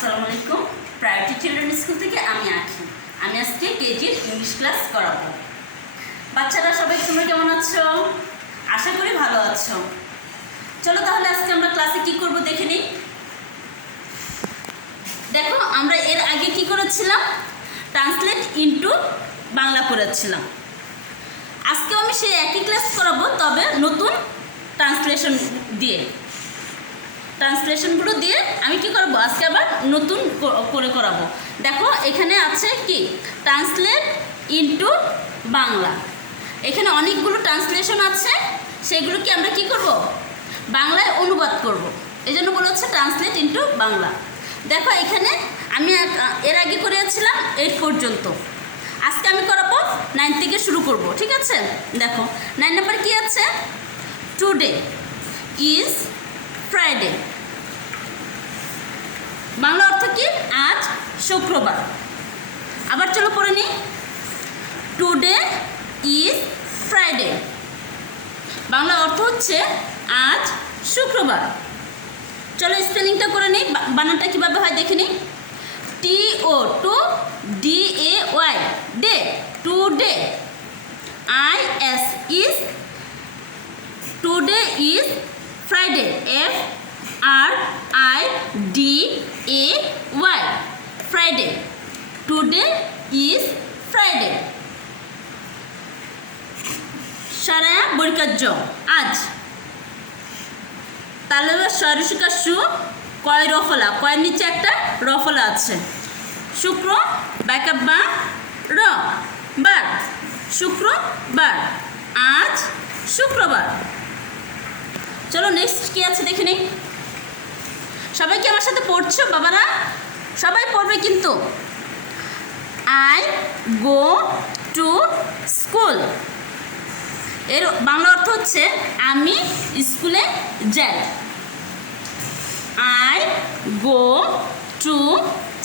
আসসালামু আলাইকুম। Priority children school থেকে আমি আঁখি। আমি আজকে কেজির ইংলিশ ক্লাস করাবো। বাচ্চারা সবাই তোমরা কেমন আছো? আশা করি ভালো আছো। চলো তাহলে আজকে আমরা ক্লাসে কি করব দেখে নিই। দেখো, আমরা এর আগে কি করেছিলাম? ট্রান্সলেট ইনটু বাংলা করেছিলাম। আজকেও আমি সেই একই ক্লাস করাবো, তবে নতুন ট্রান্সলেশনগুলো দিয়ে আমি কি করব, আজকে আবার নতুন করে করাবো। দেখো, এখানে আছে কি ট্রান্সলেট ইনটু বাংলা। এখানে অনেকগুলো ট্রান্সলেশন আছে, সেগুলোকে আমরা কি করব, বাংলায় অনুবাদ করব। এই জন্য বলা হচ্ছে ট্রান্সলেট ইনটু বাংলা। দেখো, এখানে আমি এর আগে করেছিলাম 8 পর্যন্ত। আজকে আমি করাবো 9 থেকে শুরু করব, ঠিক আছে? দেখো 9 নাম্বার কি আছে? Today is Friday. বাংলা অর্থ কি? আজ শুক্রবার। আবার চলো পড়ে নিই। Today is Friday. বাংলা অর্থ হচ্ছে আজ শুক্রবার। চলো স্পেলিংটা করে নিই, বানানটা কীভাবে হয় দেখে নিই। TODAY day, today. IS is today is Friday, FRIDAY Friday. Today is Friday. সারা বৈকার্য আজ। তাহলে সরসিকা সু, কয় রফলা, কয়ের নিচে একটা রফলা আছে। শুক্র ব্যাকআপ বা র, বার, শুক্রবার, আজ শুক্রবার। চলো নেক্সট কি আছে দেখে নিই। সবাই কি আমার সাথে পড়ছো বাবারা? সবাই পড়বে কিন্তু। I go to school. এর বাংলা অর্থ হচ্ছে আমি স্কুলে যাই। আই গো টু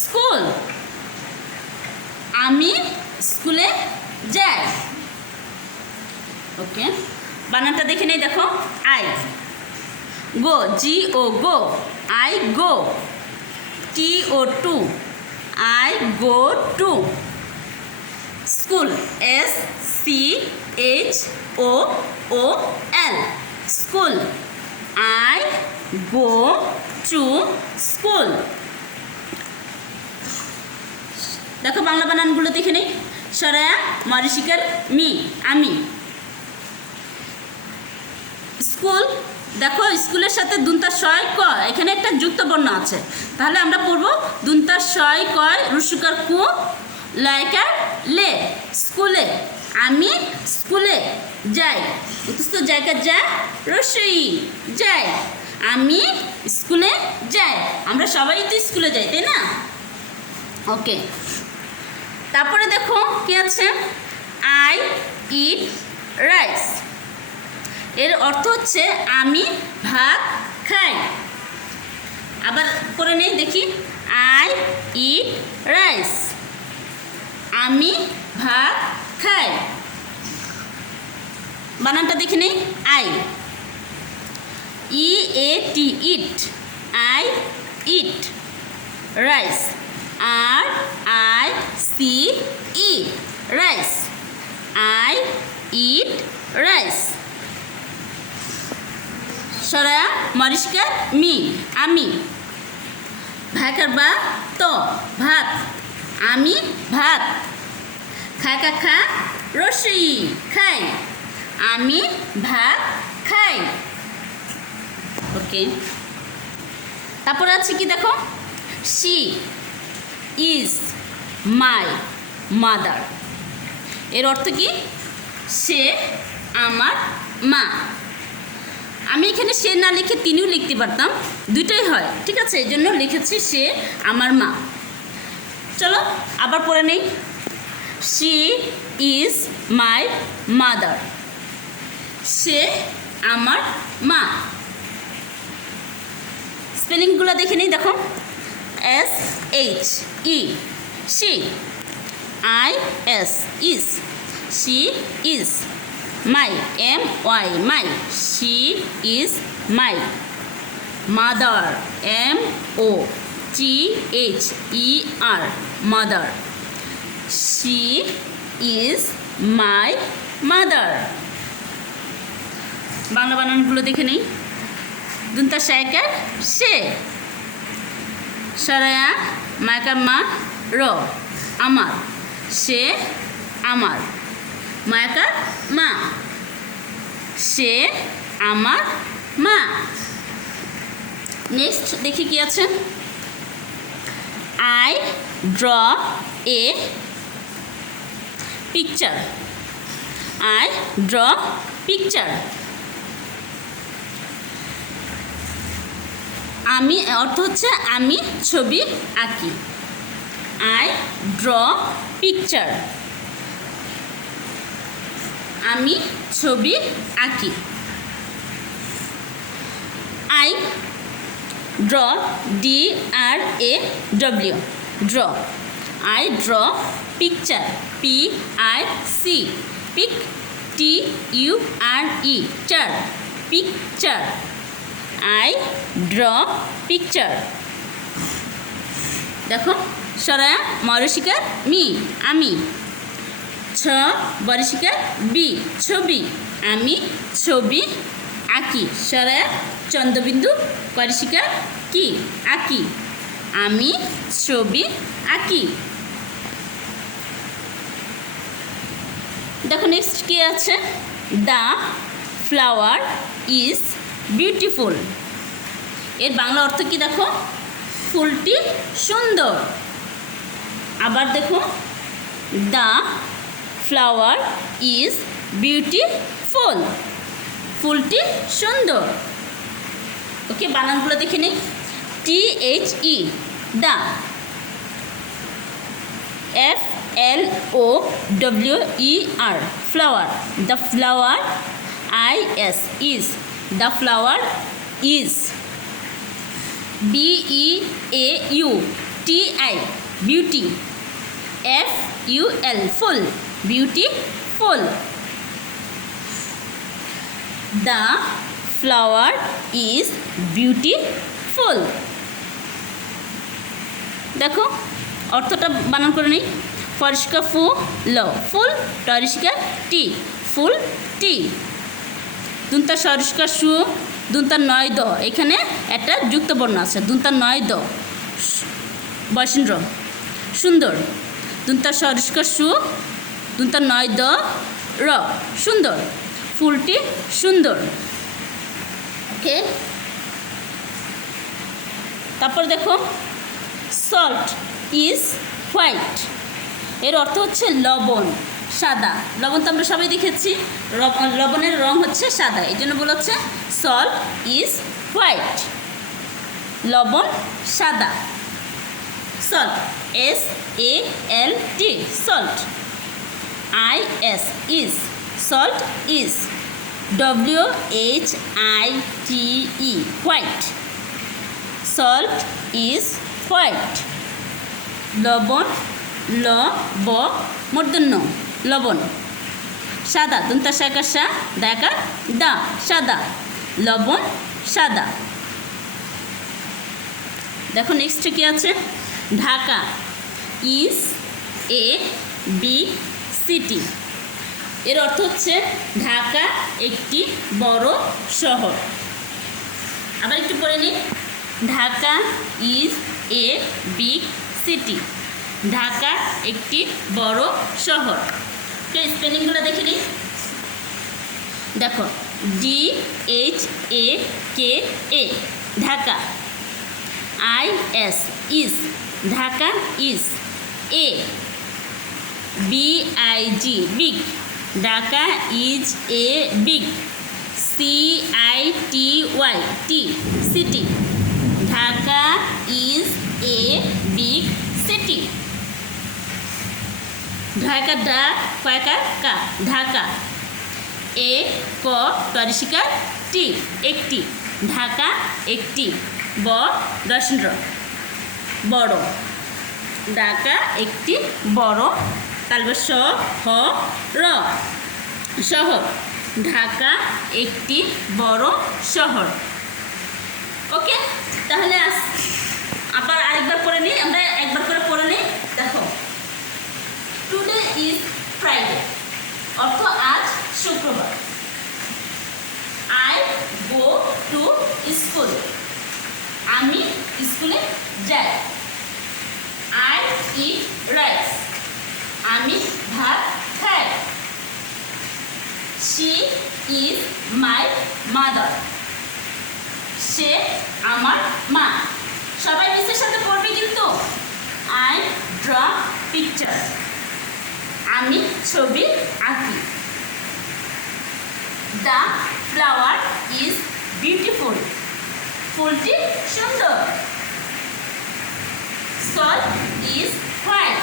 স্কুল, আমি স্কুলে যাই। ওকে, বানানটা দেখে নেই। দেখো, I go, GO go, I go. TO2 I go to. School SCHOOL school. I go to school. দেখো বাংলা বানানগুলো দেখে নেই। সরায়া মরিশিকার মি, আমি। স্কুল, দেখো স্কুলের সাথে দুন্তা শয় ক, এখানে একটা যুক্ত বর্ণ আছে। তাহলে আমরা পড়বো দুন্তা শয় কয় রুসুকার কু, লাইকার লে, স্কুলে। আমি স্কুলে যাই। অথচ জায়গা যা রসই যাই। আমি স্কুলে যাই। আমরা সবাই তো স্কুলে যাই, তাই না? ওকে, তারপরে দেখো কি আছে? I eat rice. এর অর্থ হচ্ছে আমি ভাত খাই। আবার করে নেই দেখি। আই ইট রাইস, আমি ভাত খাই। বানানটা দেখে নেই। I EAT it, I eat. Rice RICE rice, I eat rice. সরা মরিষ্কার মি, আমি। ভাকার বা তো, ভাত, আমি ভাত। খায় কাখা রসই খাই, আমি ভাত খাই। ওকে, তারপর আছে কি দেখো, শি ইজ মাই মাদার। এর অর্থ কি? সে আমার মা। আমি এখানে সে না লিখে তিনিও লিখতে পারতাম, দুটোই হয়, ঠিক আছে? এই জন্য লিখেছি সে আমার মা। চলো আবার পড়ে নেই। শি ইজ মাই মাদার, সে আমার মা। স্পেলিংগুলো দেখে নিই। দেখো, SHE she, IS is, she is. My MY my, she is my. Mother MO, THER mother. She is my mother. Bangla বানানগুলো দেখে নেই। দুনতা শায়কার সে, সরায়া মায়াকার মা র আমার, সে আমার, মায়াকার মা, সে আমার মা। নেক্সট দেখি কি আছে। I draw a picture. I draw picture. আমি অর্থ হচ্ছে আমি ছবি আঁকি। I draw picture. আমি ছবি আঁকি। I draw DRAW draw. I draw picture PIC pic TURE chair picture. I draw picture. দেখো সরায়া মরশিকার মি আমি, ছ বরিশিকার বি ছবি, আমি ছবি আঁকি, সরায়া চন্দ্রবিন্দু করিশিকার কি আঁকি, আমি ছবি আঁকি। দেখো নেক্সট কি আছে। The flower is beautiful. এর বাংলা অর্থ কি দেখো, ফুলটি সুন্দর। আবার দেখো, দ্য ফ্লাওয়ার ইজ বিউটিফুল, ফুলটি সুন্দর। ওকে, বানানগুলো দেখে নিই। THE the, FLOWER flower, the flower, IS is, the flower is, BEAUTI beauty, FUL full, beautiful. The flower is beautiful. দেখো অর্থটা বানান করে নেই। ফরিস্কা ফু ল ফুল, টরিস্কা টি ফুল টি, দুনতা সরিস্কা সু, দুনতা নয় দ, এখানে একটা যুক্ত বর্ণ আছে, দুনতা নয় দ বয়সেন্দ্র সুন্দর, দুনতা সরিস্কা সু, দুনতা নয় দ র সুন্দর, ফুলটি সুন্দর। ওকে, তারপর দেখো সল্ট ইজ হোয়াইট। এর অর্থ হচ্ছে লবণ সাদা। লবণ তো আমরা সবাই দেখেছি, লবণের রং হচ্ছে সাদা, এই জন্য বলা হচ্ছে সল্ট ইজ হোয়াইট, লবণ সাদা। Salt SALT salt, IS is, salt is, WHITE white, salt is white. লবণ ল ব মূর্ধন্য লবণ, সাদা দন্তা শাকার সা দেখা দা সাদা, লবণ সাদা। দেখো নেক্সট কি আছে। Dhaka is a big city. এর অর্থ হচ্ছে ঢাকা একটি বড় শহর। আবার একটু পড়ে নিই। Dhaka is a big city, Dhaka একটি বড় শহর। তো স্পেলিংগুলো দেখে নিই। দেখো DHAKA Dhaka, IS is, Dhaka is, A BIG big, Dhaka is a big, CITY T city, Dhaka is a big city. Dhaka ডা কয়কার কা ঢাকা, এ ক টরিশিকার টি একটি, ঢাকা একটি, ব দর্শন্দ্র বড়, ঢাকা একটি বড়, তারপর স হ র শহর, ঢাকা একটি বড় শহর। ওকে, তাহলে আবার আরেকবার পড়ে নিই, আমরা একবার করে পড়ে নিই। দেখো, টুডে ইজ ফ্রাইডে, অর্থ আজ শুক্রবার। আই গো টু স্কুল, আমি স্কুলে যাই। আই ইট রাইস, আমি ভাত খাই। শি ইজ মাই মাদার, সে আমার মা। সবাই মিসের সাথে পড়বে কিন্তু। আই ড্র পিকচার, আমি ছবি আঁকি। দ্য ফ্লাওয়ার ইজ বিউটিফুল, ফুলটি সুন্দর। সল্ট ইজ হোয়াইট,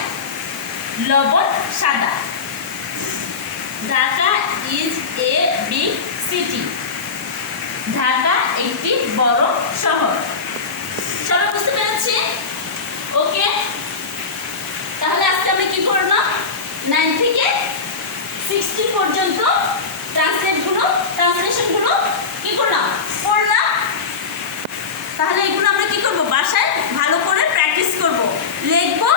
লবণ সাদা। Dhaka is a big city, Dhaka একটি বড় শহর। সবাই বুঝতে পেরেছি? ওকে, তাহলে আজকে আমরা কি করলাম? 9 থেকে 60 পর্যন্ত ট্রান্সলেশনগুলো কি করলাম? পড়লাম। তাহলে এগুলো আমরা কি করব? বাসায় ভালো করে প্র্যাকটিস করব, লিখবো